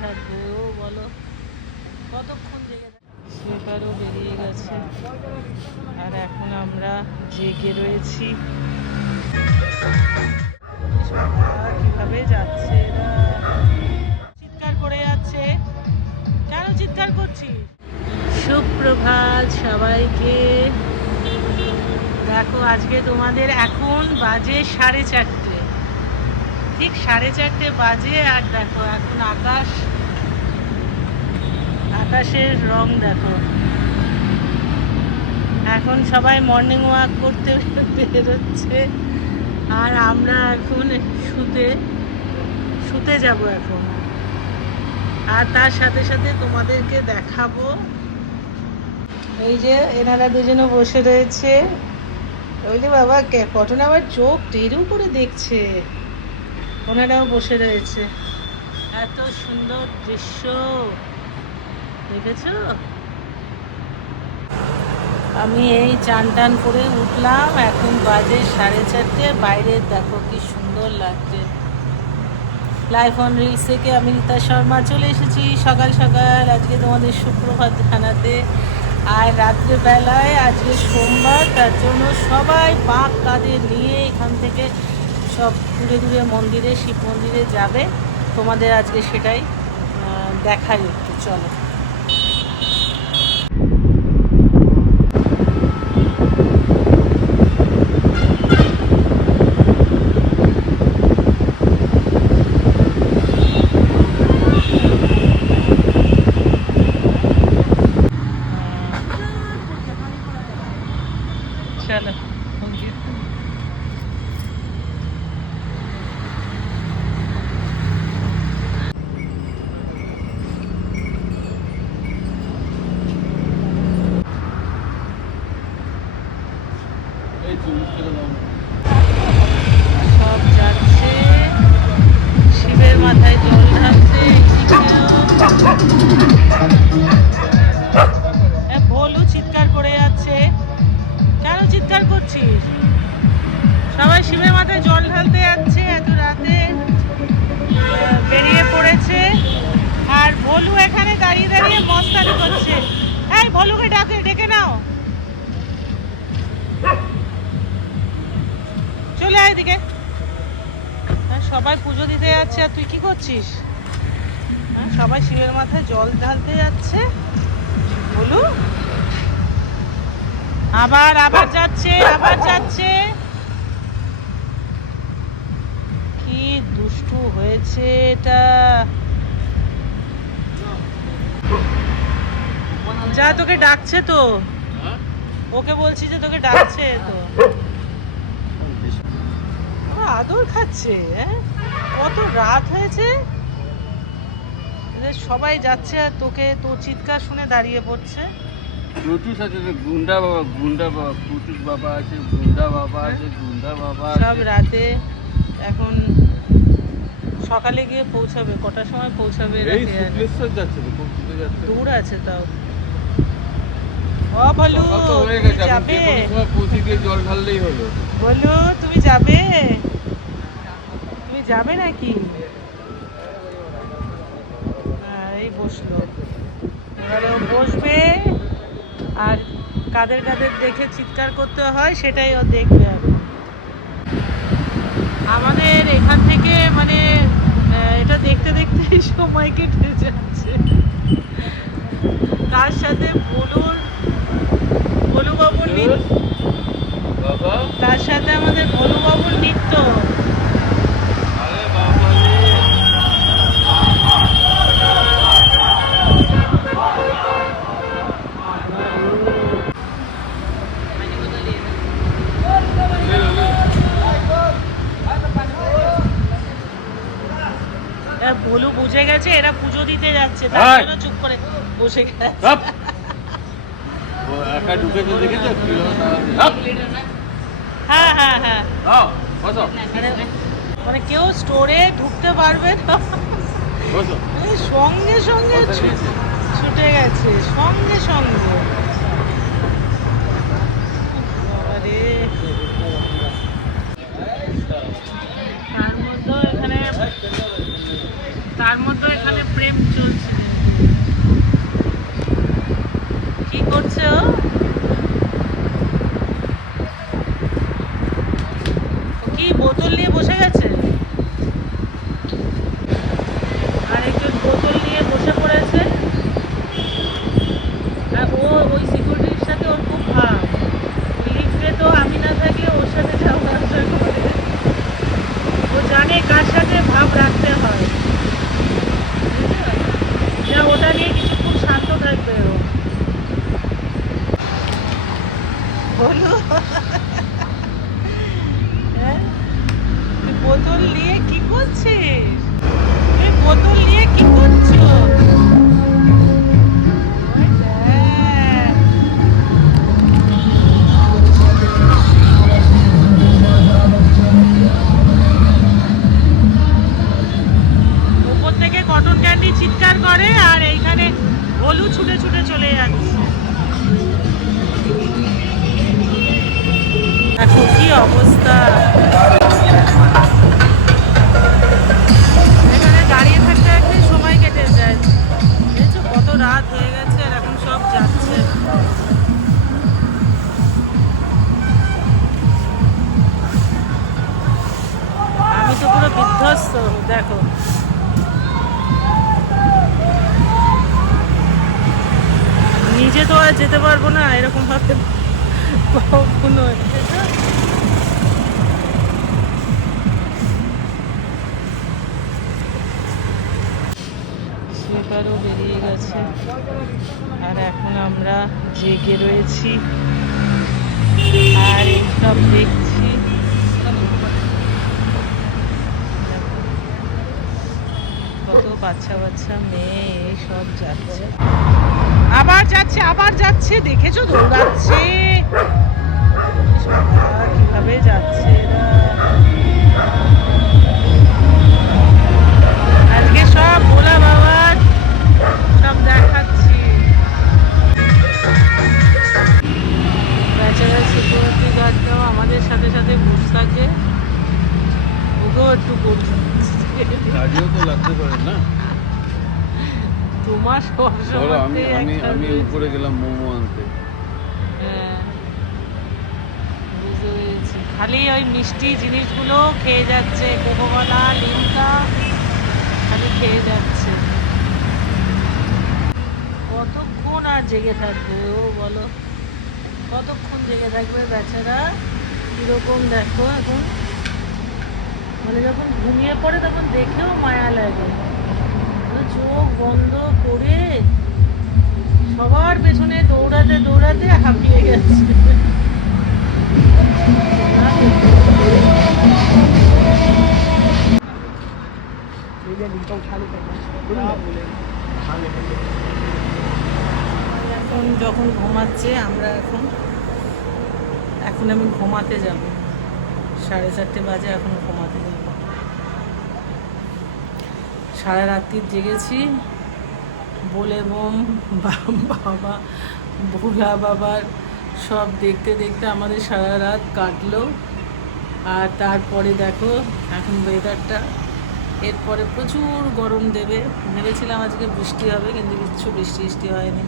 থাকবে, ও বলো। কতক্ষণ জেগে সেবারও বেরিয়ে গেছে। আর এখন আমরা জেগে রয়েছি। কীভাবে যাচ্ছে এরা? চিৎকার করে যাচ্ছে। কেন চিৎকার করছিস? সুপ্রভাত সবাইকে। দেখো, আজকে তোমাদের এখন বাজে সাড়ে চারটে। ঠিক সাড়ে চারটে বাজে, আর দেখো, এখন আকাশ আকাশের রং দেখো। এখন সবাই মর্নিং ওয়াক করতে বেরোচ্ছে। আর আমরা এখন শুতে শুতে যাব এখন। আর তার সাথে সাথে তোমাদেরকে দেখাবো। এই যে এনারা দুজনে বসে রয়েছে। ওই বাবা কটন আবার চোখ টেরু করে দেখছে। ওনারাও বসে রয়েছে। এত সুন্দর দৃশ্য। দেখেছ? আমি এই চান টান করে উঠলাম, এখন বাজে সাড়ে চারটে। বাইরে দেখো কি সুন্দর লাগছে। লাইফ অন রিলস থেকে আমি রীতা শর্মা চলে এসেছি সকাল সকাল। আজকে তোমাদের সুপ্রভাত জানাতে আর রাত্রেবেলায় আজকে সোমবার, তার জন্য সবাই পাক কাঁধে নিয়ে এখান থেকে সব দূরে দূরে মন্দিরে, শিব মন্দিরে যাবে। তোমাদের আজকে সেটাই দেখাই একটু, চলো। সবাই পুজো দিতে যাচ্ছে আর তুই কি করছিস? হ্যাঁ, সবাই শিবের মাথায় জল ঢালতে যাচ্ছে। বলু? আবার আবার যাচ্ছে আবার যাচ্ছে। কি দুষ্টু হয়েছে এটা। যা তোকে ডাকছে তো। হ্যাঁ? ওকে বলছি যে তোকে ডাকছে তো। ও আদর খাচ্ছে হ্যাঁ? কত রাত হয়েছে? সবাই যাচ্ছে আর তোকে তোর চিৎকার শুনে দাঁড়িয়ে পড়ছে। প্রচুর আছে গুন্ডা বাবা গুন্ডা বাবা প্রচুর বাবা আছে গুন্ডা বাবা আছে গুন্ডা বাবা সব রাতে এখন সকালে গিয়ে পৌঁছাবে কটার সময় পৌঁছাবে তো দূর আছে তাও। বলু তো হয়ে তুমি যাবে? জল ঢাললেই হলো। বলু তুমি যাবে? যাবে নাকি? হ্যাঁ, এই বসল। এবারে ও বসবে আর কাদের কাদের দেখে চিৎকার করতে হয় সেটাই ও দেখবে এখন আমাদের এখান থেকে মানে এটা দেখতে দেখতে সময় কেটে যাচ্ছে। তার সাথে? বলুর বলুবাবুর নৃত্য তার সাথে আমাদের ভোলুবাবুর নৃত্য আরে বাবা রে লে, লে, লে। এরা ভোলু বুঝে গেছে এরা পুজো দিতে যাচ্ছে। তার জন্য চুপ করে বসে গেছে। দেখেছ। হ্যাঁ হ্যাঁ হ্যাঁ। মানে কেউ স্টোরে ঢুকতে পারবে না। সঙ্গে সঙ্গে। ছুটে গেছে সঙ্গে সঙ্গে বাবারে। তার মধ্যেও এখানে তার মধ্যে এখানে প্রেম চলছে কি করছে ও ও কি বোতল নিয়ে বসে গেছে আর একজন বোতল নিয়ে বসে পড়েছে আর ও ওই সিকিউরিটির সাথে ওর খুব ভাব লিফটে তো আমি না থাকলে ওর সাথে যাওয়া আসা করে ও জানে কার সাথে ভাব রাখতে হয় বুঝলে? যা ওটা নিয়ে কিছুক্ষণ শান্ত থাকবে ও বলো হ্যাঁ তুই বোতল নিয়ে কি করছিস? তুমি বোতল নিয়ে কি করছ? নিজে তো আর যেতে পারব না, এরকম ভাবতে বেরিয়ে গেছে। আর এখন আমরা জেগে রয়েছি। আর এইসব দেখছি কত বাচ্চা বাচ্চা মেয়ে সব যাচ্ছে। আবার যাচ্ছে আবার যাচ্ছে, দেখেছ? দৌড়াচ্ছে। কীভাবে যাচ্ছে আজকে সব ভোলা বাবার, সব দেখাচ্ছি। বেচারা সিকিউরিটি গার্ডটাও আমাদের সাথে সাথে বসে থাকে। ওকেও একটু করছে কাজেও তো লাগতে পারে না। তোমার ধরো আমি আমি আমি উপরে গেলাম মোমো আনতে। হ্যাঁ। খালি ওই মিষ্টি জিনিসগুলো খেয়ে যাচ্ছে কোকোকলা লিমকা খালি খেয়ে যাচ্ছে। কতক্ষণ আর জেগে থাকবে ও বলো? কতক্ষণ জেগে থাকবে বেচারা? কীরকম দেখো এখন? মানে যখন ঘুমিয়ে পড়ে তখন দেখেও মায়া লাগে। মানে চোখ বন্ধ করে সবার পেছনে দৌড়াতে দৌড়াতে হাঁপিয়ে গেছে। এখন যখন ঘুমাচ্ছে, আমরা এখন এখন আমি ঘুমাতে যাব। সাড়ে চারটে বাজে এখন ঘুমাতে যাব। সারা রাত্রি জেগেছি। বলে বোম বাবা ভোলা বাবার সব দেখতে দেখতে আমাদের সারা রাত কাটলো। আর তারপরে দেখো, এখন ওয়েদারটা এরপরে প্রচুর গরম দেবে। ভেবেছিলাম আজকে বৃষ্টি হবে, কিন্তু কিচ্ছু বৃষ্টি বৃষ্টি হয়নি।